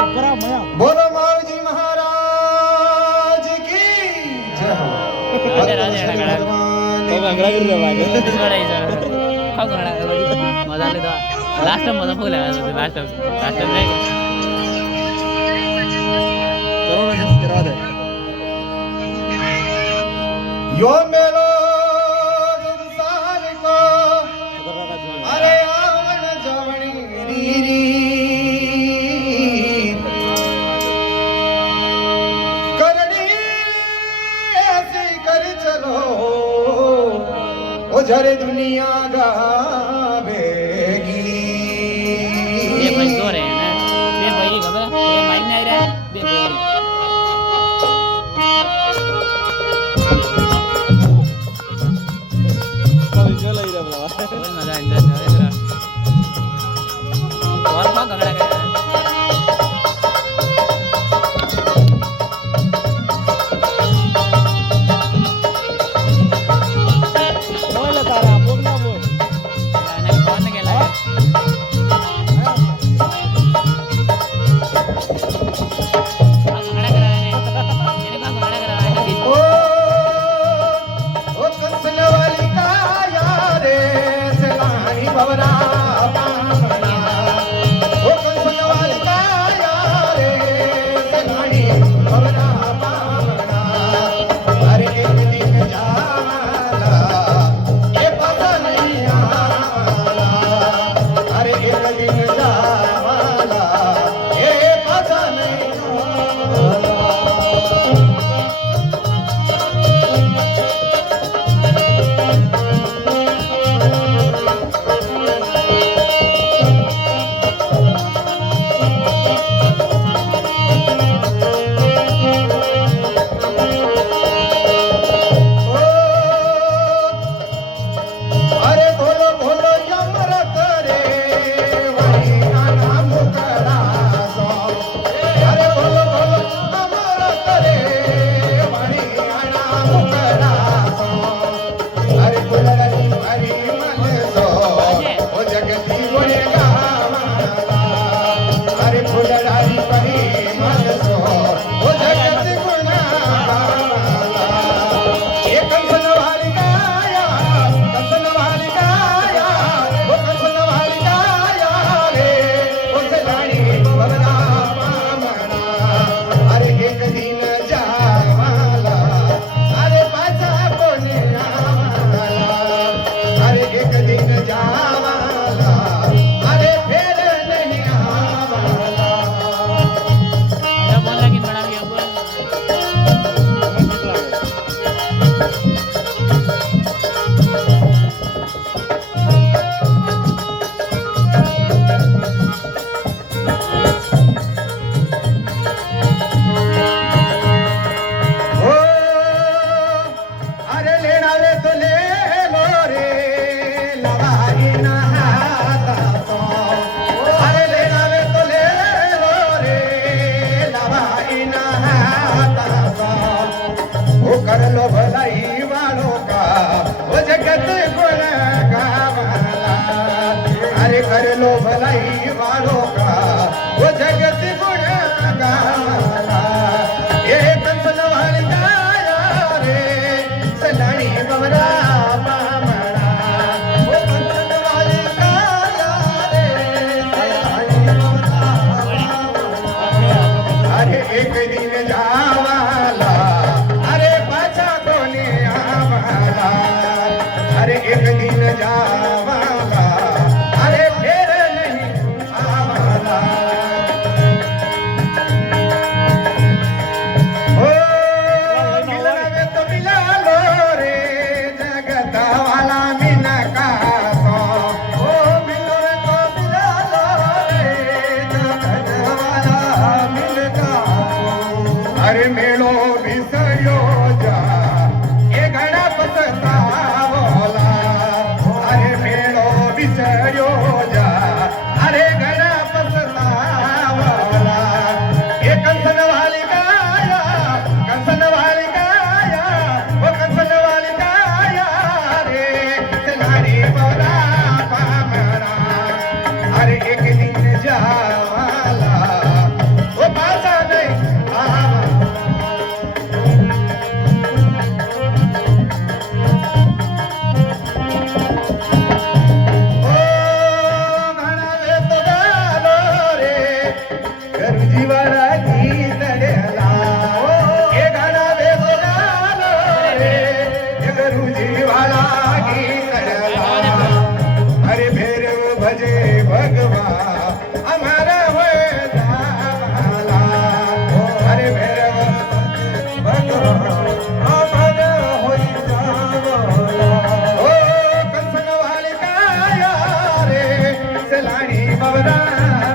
बोलो माऊजी महाराज की जय हो. राधे राधे भगवान तो भांगडा करू रे बागे खाऊ खाणा मजा आली तो लास्ट टाइम मजा फुगला लास्ट टाइम नाही करो ना किस करा दे यो मेलो दुसाल को अरे आवन जवणी री करनी ऐसी कर चलो ओ जरे दुनिया गावेगी ये भाई जोर है ना ये भाई खबर ये माइक नहीं आ रहा है दे भाई कभी जो लग रहा बाबा बहुत मजा आया इधर और क्या गंगड़ा का बोल तारा बोल ना बोल नहीं कौन गेला गंगड़ा करा है मैंने कहा गंगड़ा करा है ओ कंसन वाली का यारे सलानी भवरा पामना ओ कंसन वाली का यारे सलानी भवरा पामना अरे एक दिन जावाला ये पता नहीं आवाला अरे एक दिन जावाला ये पता नहीं आवाला अरे बोलो बोलो यमर करे वही नाना मुकरा सो अरे बोलो बोलो अमर करे वही नाना मुकरा सो अरे फुलड़ी हरी मन सो ओ जगती गुणे गावाला अरे फुलड़ी हरी मन सो ओ जगती गुणे गावाला ये कंसन वाली गाया कंसन वाली गाया वो कंसन वाली गाया रे ओ सलाणी भवरा पामना अरे एक दिन जावाला अरे पाछा कोणी आवाला अरे एक दिन जावाला अरे फिर नहीं आवाला क्या बोल रहा कि बड़ा क्या बोल ओ अरे लेना रे तो ले लो रे लवाई ना हाथा तो अरे लेना रे तो ले लो रे लवाई ना हाथा तो वो कर लो भलाई वालों का वो जगत गुण गावाला अरे कर लो भलाई वालों का वो जगत गुण गावाला ये कंसन वाली गाया रे सलाणी भवरा पामना वो कंसन वाली गाया रे सलाणी भवरा पामना अरे एक दिन जावाला अरे पाछा कोणी आवाला अरे एक दिन जावाला अरे फिर नहीं आवाला ओ मिलावे तो मिला लो रे जगत वाला मीना का सो ओ मिलावे तो मिला लो रे जगत वाला मीना का सो अरे मेलो विसर्यो जा ये गणपत का बोला अरे मेलो ના